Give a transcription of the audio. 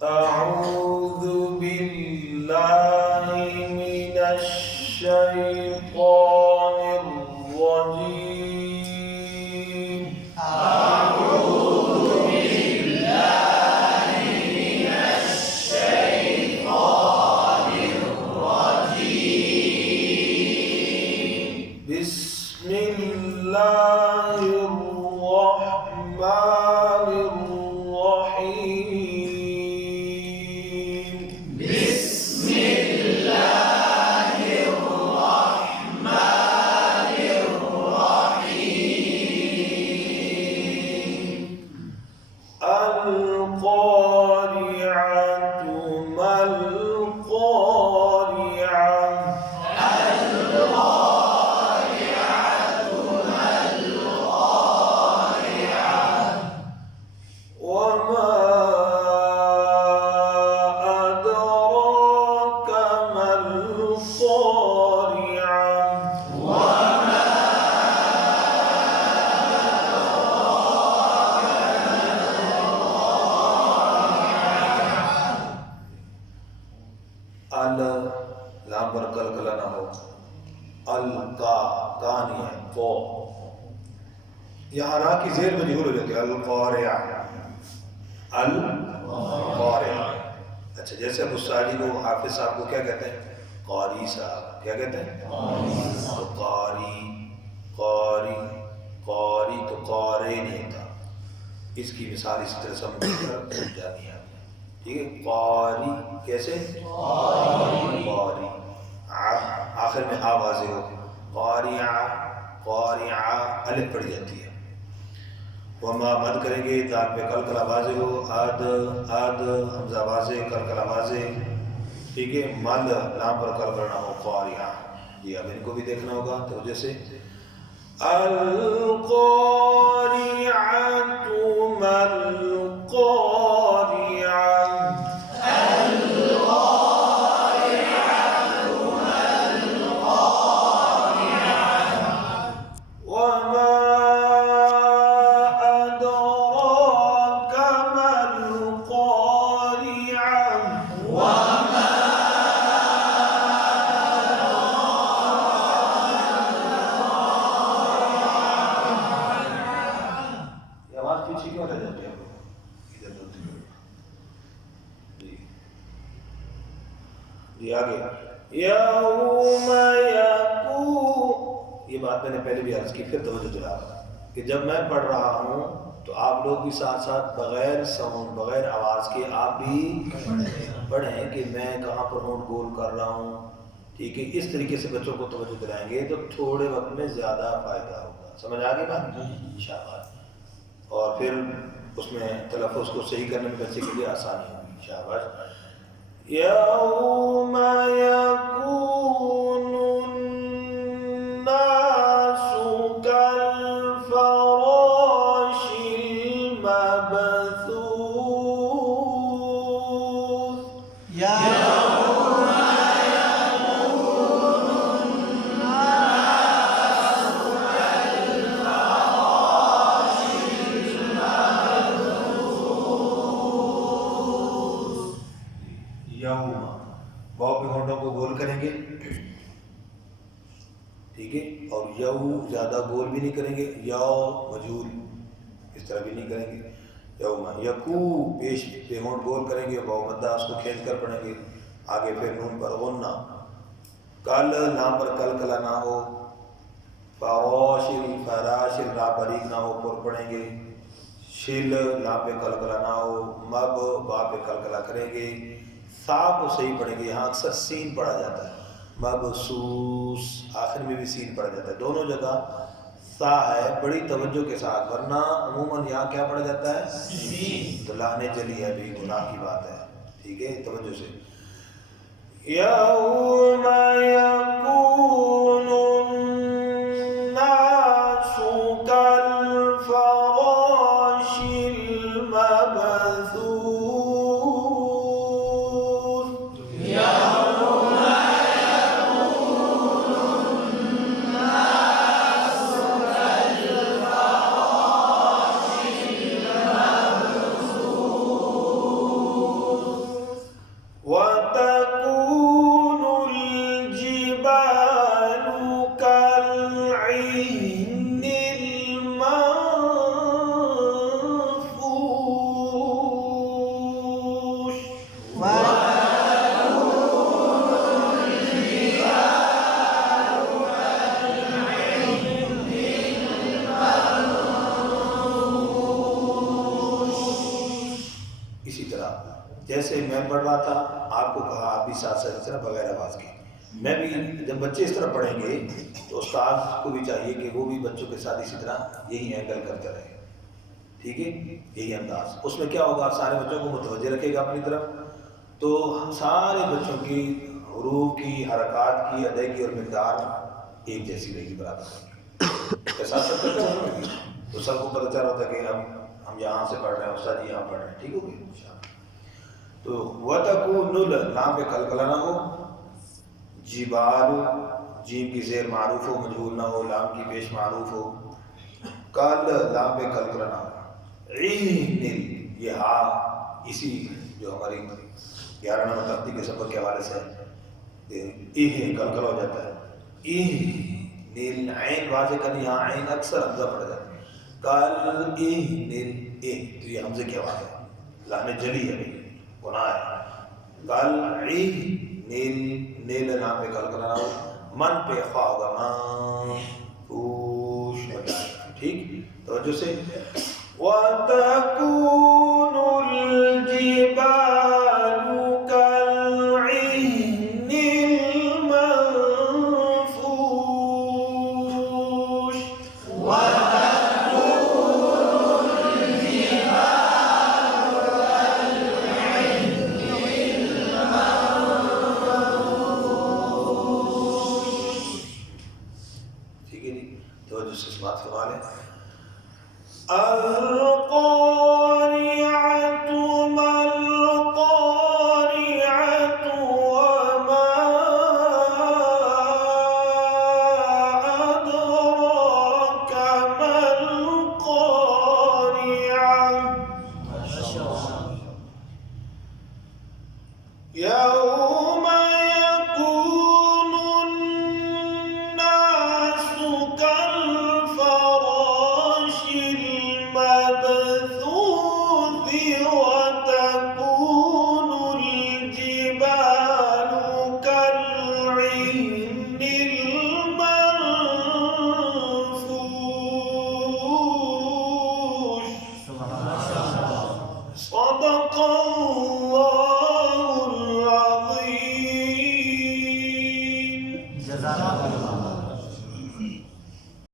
أعوذ بالله من الشيطان الرجيم. بسم الله الرحمن الرحيم. القارعة ما القارعة. وما أدراك ما القارعة. अल लाम पर कलकला ना हो, अल का नहीं है, को यहाँ रा की जेर मजहूल हो जाती है, अल क़ारिआ, अल क़ारिआ। अच्छा, जैसे अबू साली को हाफिज साहब को क्या कहते हैं? क़ारी साहब। क्या कहते हैं? तो क़ारी, क़ारी, क़ारी तो क़ारी नहीं होता। इसकी मिसाल इसी तरह समझानी है, ठीक है? क़ारी कैसे? क़ारी आखिर में हा वाज़े हो, क़ारिआ, क़ारिआ अलिफ पड़ जाती है। वमा मद करेंगे, दाल पे कलकला वाज़े हो, आद, आद हमजा वाज़े, कलकला वाज़े, ठीक है? मल लाम पर कल करना हो, क़ारिआ। ये अब इनको भी देखना होगा तो जैसे अल क़ारिअतु मल क़ारिआ। وما أدراك ما القارعة. ये आवाज़ पीछे क्यों रह जाती है? इधर बोलते हैं। जी आगे, यौम यकू, ये बात मैंने पहले भी अर्ज की, फिर तवज्जो दिला कि जब मैं पढ़ रहा हूँ तो आप लोग भी साथ साथ बगैर साउंड, बगैर आवाज़ के आप भी पढ़ें कि मैं कहाँ पर नोट गोल कर रहा हूँ, ठीक है? इस तरीके से बच्चों को तवज्जो दिलाएंगे तो थोड़े वक्त में ज़्यादा फ़ायदा होगा। समझ आ गई बात? इंशाअल्लाह। और फिर उसमें तलफ़्फ़ुज़ को सही करने में बच्चे के लिए आसानी होगी इंशाअल्लाह। यौम यकूनु अन्नासु कल्फ़राशिल मबथूथ। यौमा, वाव पे होंठों को गोल करेंगे, ठीक है? और यऊ ज़्यादा गोल भी नहीं करेंगे, यौ मजूल इस तरह भी नहीं करेंगे। यौमा यकू पेश पे होंठ गोल करेंगे, वाव मद्दा उसको खींच कर पढ़ेंगे। आगे फिर नून पर गुन्ना, कल नाम पर कल कला ना हो, फराशिल, फराशिल ला बारीक ना हो, पुर पढ़ेंगे। शिल ला पे कल कला ना हो, मब बा पे कल कला करेंगे। सा को सही पढ़ेंगे, यहाँ अक्सर सीन पढ़ा जाता है, मबसूस आखिर में भी सीन पढ़ा जाता है, दोनों जगह सा है, बड़ी तवज्जो के साथ, वरना अमूमन यहाँ क्या पढ़ा जाता है? सीन। तो लाने चली है, भी गुनाह की बात है, ठीक है? तवज्जो से यौम यकूनु अन्नासु कल्फ़राशिल मबथूथ। जैसे मैं पढ़ रहा था, आपको कहा आप भी साथ साथ इस तरह बगैर आवाज़ के, मैं भी जब बच्चे इस तरह पढ़ेंगे तो उस्ताद को भी चाहिए कि वो भी बच्चों के साथ इसी तरह यही एंगल करते रहे, ठीक है, यही अंदाज। उसमें क्या होगा, सारे बच्चों को मुतवज्जे रखेगा अपनी तरफ, तो सारे बच्चों की हरूफ की, हरकत की, अदायगी और मिक़दार एक जैसी रहेगी, बराबर के साथ सब करते हैं, तो सबको पता चल रहा था कि हम यहाँ से पढ़ रहे हैं, उस्ताद जी यहाँ पढ़ रहे हैं, ठीक हो गया। तो वतकुनुल लाम पे कलकला ना हो, जिबालु जीम की ज़ेर मारूफ हो, मजबूर ना हो, लाम की पेश मारूफ हो, कल लाम पे कलकला ना हो, ईनिल ये हा इसी जो हमारी 11 नंबर तख्ती के सबक के हवाले से कलकला हो जाता है। नील ऐन वाज़े कर, यहाँ ऐन अक्सर हमजा पड़ जाता है, कल नील तो ये हमजे की आवाज़ है, लाने जली है, गुनाह है। कल नील नील नाम पे कल करना हो, मन पे खा होगा मान पूश बता, ठीक। तो जो से वतकुनुल जिबालु कलइनिल मंफूश, बात सुना लें। अल-क़ारिअतु मल-क़ारिअतु वमा अदराका मल-क़ारिअह, यौम صدق